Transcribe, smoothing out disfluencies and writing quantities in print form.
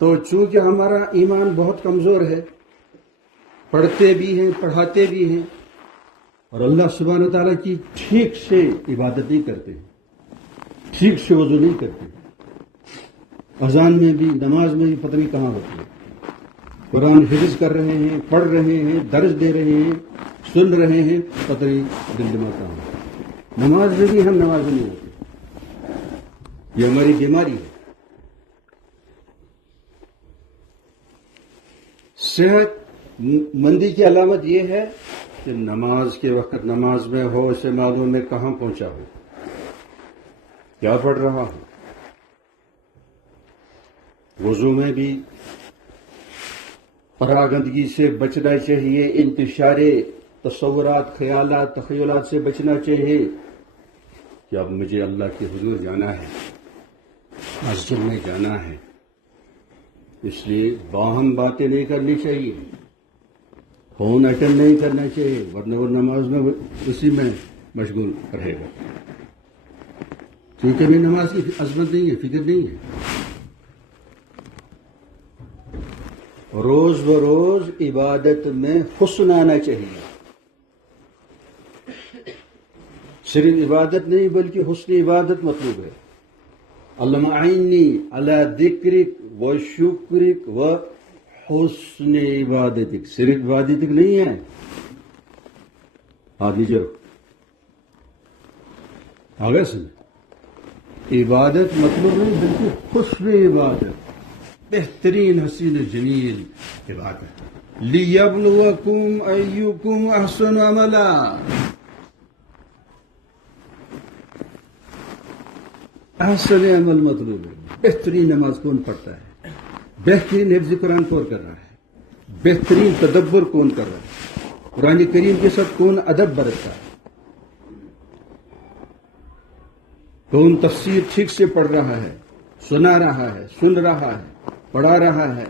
تو چونکہ ہمارا ایمان بہت کمزور ہے، پڑھتے بھی ہیں پڑھاتے بھی ہیں اور اللہ سبحانہ تعالیٰ کی ٹھیک سے عبادت نہیں کرتے، ٹھیک سے وضو نہیں کرتے، اذان میں بھی نماز میں بھی پتہ نہیں کہاں ہوتی ہے، قرآن حفظ کر رہے ہیں، پڑھ رہے ہیں، درس دے رہے ہیں، سن رہے ہیں، پتہ نہیں دل دماغ کہاں ہے، نماز میں بھی ہم نماز نہیں ہوتے، یہ ہماری بیماری ہے۔ صحت مندی کی علامت یہ ہے کہ نماز کے وقت نماز میں ہو، اسے معلوم میں کہاں پہنچا ہو، کیا پڑھ رہا ہوں، وضو میں بھی پراگندگی سے بچنا چاہیے، انتشار تصورات، خیالات، تخیلات سے بچنا چاہیے کہ اب مجھے اللہ کے حضور جانا ہے، مسجد میں جانا ہے، اس لیے باہم باتیں نہیں کرنی چاہیے، فون اٹینڈ نہیں کرنا چاہیے، ورنہ وہ نماز میں اسی میں مشغول رہے گا، کیونکہ بھی نماز کی عظمت نہیں ہے، فکر نہیں ہے۔ روز بروز عبادت میں حسن آنا چاہیے، صرف عبادت نہیں بلکہ حسن عبادت مطلوب ہے۔ اللہم اعنی علی ذکرک و شکرک و حسن عبادتک، صرف عبادتک نہیں ہے، آدھی جو آگے سن، عبادت مطلب نہیں بلکہ حسن عبادت، بہترین حسین جمیل عبادت۔ لیبلوکم ایکم احسن عملا، احسن عمل مطلوب ہے، بہترین نماز کون پڑھتا ہے، بہترین حفظ قرآن کون کر رہا ہے، بہترین تدبر کون کر رہا ہے، قرآن کریم کے ساتھ کون ادب برتتا ہے، کون تفسیر ٹھیک سے پڑھ رہا ہے، سنا رہا ہے، سن رہا ہے، پڑھا رہا ہے،